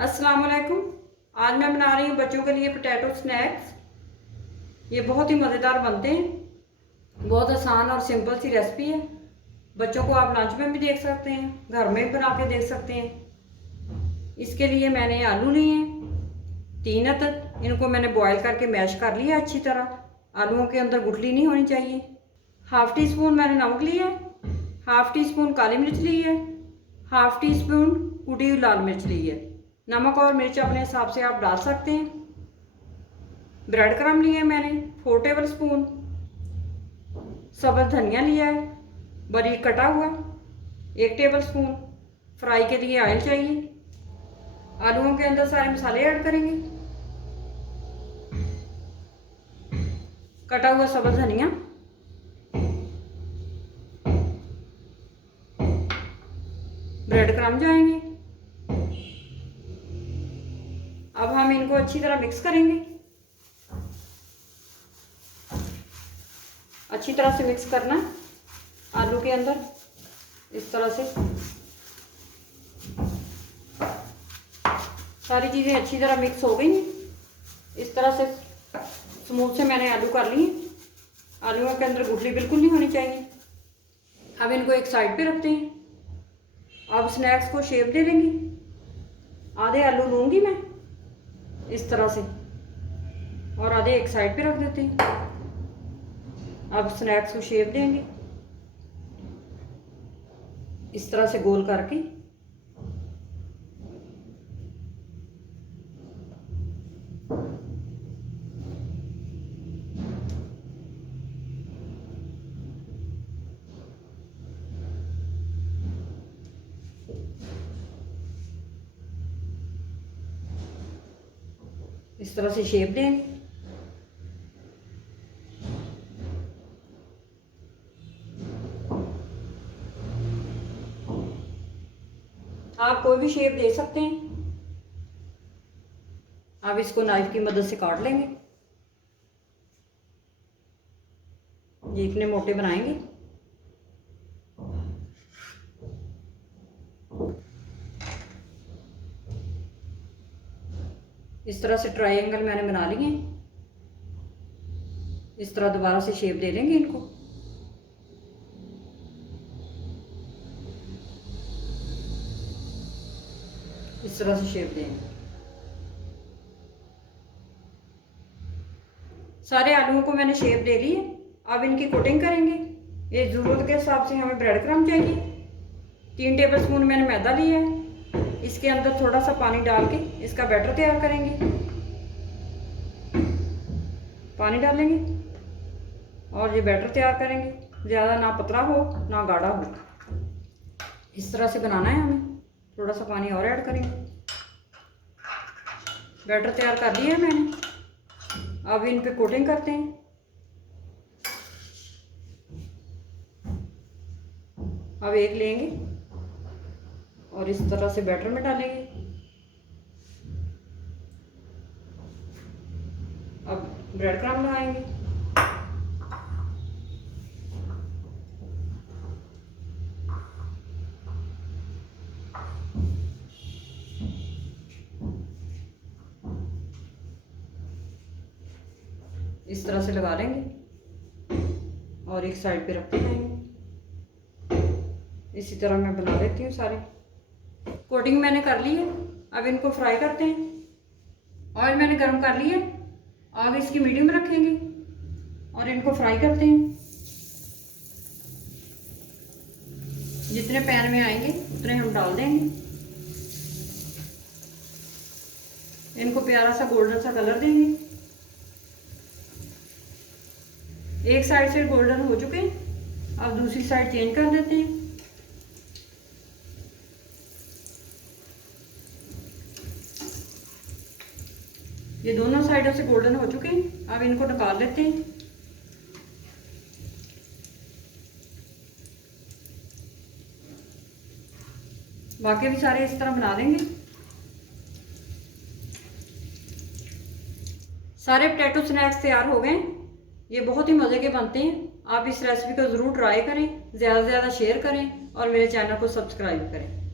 अस्सलाम वालेकुम। आज मैं बना रही हूँ बच्चों के लिए पोटैटो स्नैक्स। ये बहुत ही मज़ेदार बनते हैं। बहुत आसान और सिंपल सी रेसिपी है। बच्चों को आप लंच में भी देख सकते हैं, घर में भी बना के देख सकते हैं। इसके लिए मैंने आलू लिए हैं 3 अदद। इनको मैंने बॉईल करके मैश कर लिया अच्छी तरह। आलूओं के अंदर गुठली नहीं होनी चाहिए। हाफ़ टी स्पून मैंने नमक लिया है, हाफ़ टी स्पून काली मिर्च ली है, हाफ़ टी स्पून कुटी हुई लाल मिर्च ली है। नमक और मिर्च अपने हिसाब से आप डाल सकते हैं। ब्रेड क्रम्ब लिए मैंने 4 टेबल स्पून। सब्ज़ धनिया लिया है बारीक कटा हुआ 1 टेबल स्पून। फ्राई के लिए ऑयल चाहिए। आलूओं के अंदर सारे मसाले ऐड करेंगे। कटा हुआ सब्ज़ धनिया, ब्रेड क्रम्ब जाएंगे। अब हम इनको अच्छी तरह मिक्स करेंगे। अच्छी तरह से मिक्स करना है आलू के अंदर, इस तरह से सारी चीज़ें अच्छी तरह मिक्स हो गई हैं। इस तरह से स्मूथ से मैंने आलू कर लिए। आलूओं के अंदर गुठली बिल्कुल नहीं होनी चाहिए। अब इनको एक साइड पे रखते हैं। अब स्नैक्स को शेप दे देंगे। आधे आलू लूँगी मैं इस तरह से, और आधे एक साइड पे रख देते हैं। अब स्नैक्स को शेप देंगे इस तरह से गोल करके। इस तरह से शेप देंगे। आप कोई भी शेप दे सकते हैं। अब इसको नाइफ की मदद से काट लेंगे। ये इतने मोटे बनाएंगे। इस तरह से ट्रायंगल मैंने बना लिए। इस तरह दोबारा से शेप दे देंगे इनको। इस तरह से शेप देंगे। सारे आलूओं को मैंने शेप दे ली है। अब इनकी कोटिंग करेंगे। ये ज़रूरत के हिसाब से हमें ब्रेड क्रम्ब चाहिए। 3 टेबल स्पून मैंने मैदा लिया है। इसके अंदर थोड़ा सा पानी डाल के इसका बैटर तैयार करेंगे। पानी डालेंगे और ये बैटर तैयार करेंगे। ज़्यादा ना पतला हो ना गाढ़ा हो, इस तरह से बनाना है हमें। थोड़ा सा पानी और ऐड करेंगे। बैटर तैयार कर लिया है मैंने। अब इन पे कोटिंग करते हैं। अब एक लेंगे और इस तरह से बैटर में डालेंगे। अब ब्रेड क्रम्ब लगाएंगे। इस तरह से लगा लेंगे और एक साइड पे रखते जाएंगे। इसी तरह मैं बना लेती हूँ सारे। कोटिंग मैंने कर ली है। अब इनको फ्राई करते हैं। ऑयल मैंने गर्म कर लिया है। आग इसकी मीडियम रखेंगे और इनको फ्राई करते हैं। जितने पैन में आएंगे उतने हम डाल देंगे। इनको प्यारा सा गोल्डन सा कलर देंगे। एक साइड से गोल्डन हो चुके हैं। अब दूसरी साइड चेंज कर देते हैं। ये दोनों साइडों से गोल्डन हो चुके हैं। अब इनको निकाल लेते हैं। बाकी भी सारे इस तरह बना देंगे। सारे पोटैटो स्नैक्स तैयार हो गए। ये बहुत ही मज़े के बनते हैं। आप इस रेसिपी को ज़रूर ट्राई करें, ज़्यादा से ज़्यादा शेयर करें और मेरे चैनल को सब्सक्राइब करें।